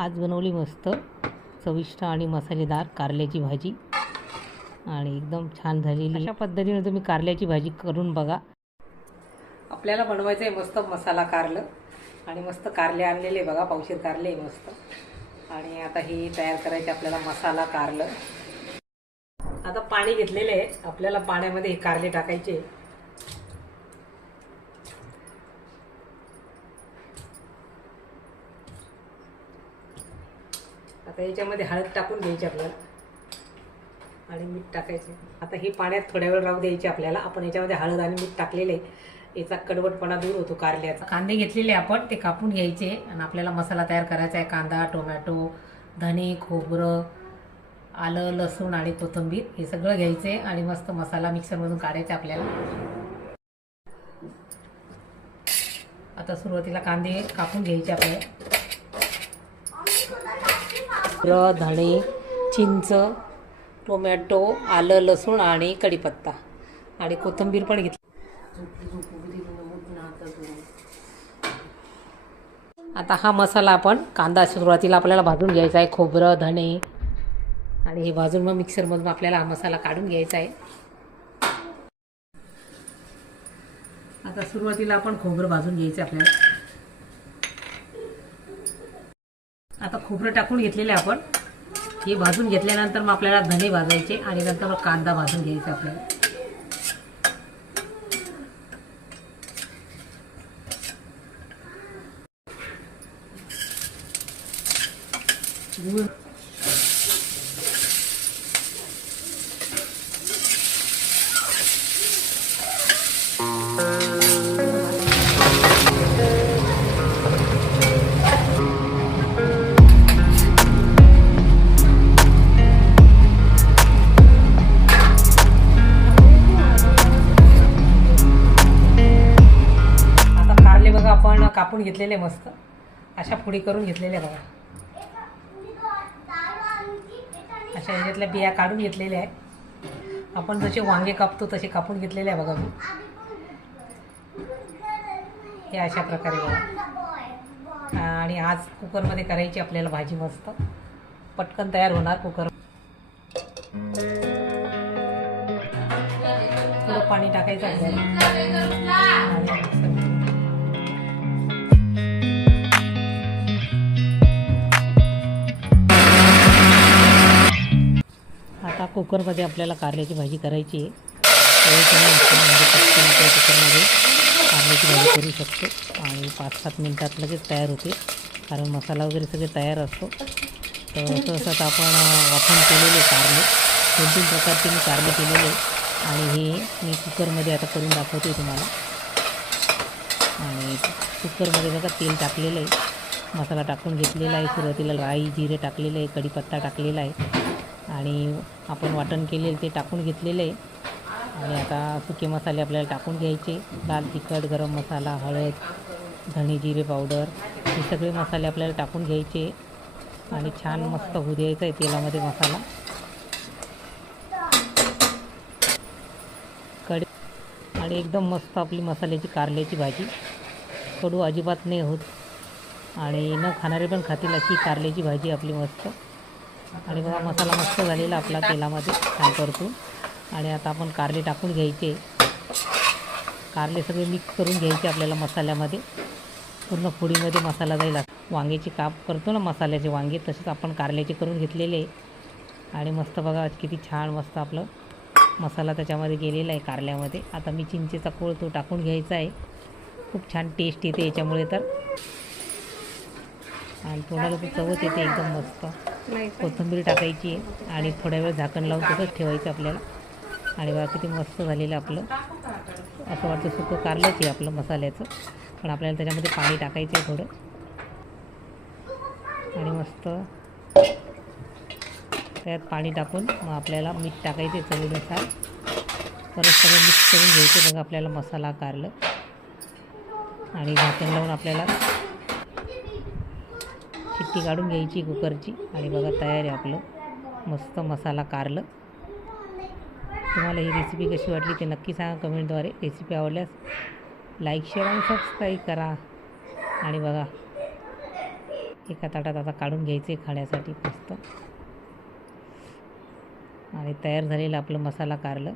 आज बनवली मस्त चविष्ट आणि मसालेदार कारल्याची भाजी आणि एकदम छान झालेली। अशा पद्धतीने तुम्ही कारल्याची भाजी करून बघा। आपल्याला बनवायचं आहे मस्त मसाला कारलं आणि मस्त कारले आणलेले बघा, पावशेर कारले मस्त। आणि आता हे तयार करायचे आपल्याला मसाला कारलं। आता पाणी घेतलेले आहे, आपल्याला पाण्यामध्ये हे कारले टाकायचे। आता याच्यामध्ये हळद टाकून घ्यायची आपल्याला आणि मीठ टाकायचे। आता हे पाण्यात थोड्या वेळ राहू द्यायचे आपल्याला। आपण याच्यामध्ये हळद आणि मीठ टाकलेले, याचा कडवटपणा दूर होतो कारल्याचा। कांदे घेतलेले आपण ते कापून घ्यायचे आणि आपल्याला मसाला तयार करायचा आहे। कांदा, टोमॅटो, धणे, खोबरं, आलं, लसूण आणि कोथिंबीर हे सगळं घ्यायचे आणि मस्त मसाला मिक्सरमधून काढायचा आपल्याला। आता सुरुवातीला कांदे कापून घ्यायचे आपल्याला। खोबरं, धणे, चिंच, टोमॅटो, आलं, लसूण आणि कढीपत्ता आणि कोथिंबीर पण घेतली। आता हा मसाला आपण कांदा सुरुवातीला आपल्याला भाजून घ्यायचा आहे। खोबरं, धणे आणि हे भाजून मग मिक्सरमधून आपल्याला हा मसाला काढून घ्यायचा आहे। आता सुरुवातीला आपण खोबरं भाजून घ्यायचं आपल्याला। आता खोबरं टाकून घेतलेले आपण, हे भाजून घेतल्यानंतर मग आपल्याला धणे भाजायचे आणि नंतर मग कांदा भाजून घ्यायचा आपल्याला। आपण कापून घेतलेले मस्त अशा फोडी करून घेतलेल्या बघा। अशा ह्याच्यातल्या बिया काढून घेतलेल्या आहे। आपण जसे वांगे कापतो तसे कापून घेतलेले आहे बघा मी। हे अशा प्रकारे बघा। आणि आज कुकरमध्ये करायची आपल्याला भाजी मस्त पटकन तयार होणार कुकर। थोडं पाणी टाकायचं आपल्याला। आता कुकरमध्ये आपल्याला कारल्याची भाजी करायची आहे। कुकरमध्ये कारल्याची भाजी करू शकतो आणि 5-7 मिनिटात लगेच तयार होते, कारण मसाला वगैरे सगळे तयार असतो। तर सहसा आपण वाफून केलेले कारले 2-3 प्रकारचे मी कारले केलेले आणि हे मी कुकरमध्ये आता करून दाखवते तुम्हाला। आणि कुकरमध्ये बघा तेल टाकलेलं आहे, मसाला टाकून घेतलेला आहे। सुरुवातीला राई, जिरे टाकलेलं आहे, कढीपत्ता टाकलेला आहे आणि आपण वाटण केलेलं ते टाकून घेतलेलं आहे। आणि आता सुके मसाले आपल्याला टाकून घ्यायचे। लाल तिखट, गरम मसाला, हळद, धणे, जिरे पावडर हे सगळे मसाले आपल्याला टाकून घ्यायचे आणि छान मस्त होऊ द्यायचा आहे तेलामध्ये मसाला। आणि एकदम मस्त आपली मसाल्याची कारल्याची भाजी, कडू अजिबात नाही होत आणि न खाणारे पण खातील अशी कारल्याची भाजी आपली मस्त। आणि बघा मसाला मस्त झालेला आपला तेलामध्ये छान परतून। आणि आता आपण कारले टाकून घ्यायचे। कारले सगळे मिक्स करून घ्यायचे आपल्याला मसाल्यामध्ये, पूर्ण फोडीमध्ये मसाला जाईल। वांग्याचे काप करतो ना मसाल्याचे वांगे, तसेच आपण कारल्याचे करून घेतलेले आणि मस्त बघा किती छान मस्त आपलं मसाला त्याच्यामध्ये गेलेला आहे कारल्यामध्ये। आता मी चिंचेचा कोळ तो टाकून घ्यायचा आहे, खूप छान टेस्ट येते याच्यामुळे तर, आणि तोंडाला तर चवच येते एकदम मस्त। कोथिंबीर टाकायची आणि थोड्या वेळ झाकण लावून तसंच ठेवायचं आपल्याला। आणि बघा किती मस्त झालेलं आपलं, असं वाटतं सुकं कारलंच आहे आपलं मसाल्याचं, पण आपल्याला त्याच्यामध्ये पाणी टाकायचं आहे थोडं। आणि मस्त त्यात पाणी टाकून मग आपल्याला मीठ टाकायचे चवीनुसार। परत सगळं मिक्स करून घ्यायचं बघा आपल्याला मसाला कारलं, आणि झाकण लावून आपल्याला शिट्टी काढून घ्यायची कुकरची। आणि बघा तयार आहे आपलं मस्त मसाला कारलं। तुम्हाला ही रेसिपी कशी वाटली ते नक्की सांगा कमेंटद्वारे। रेसिपी आवडल्यास लाईक, शेअर आणि सबस्क्राईब करा। आणि बघा एका ताटात आता काढून घ्यायचे खाण्यासाठी मस्त. आणि तयार झालेलं आपलं मसाला कारलं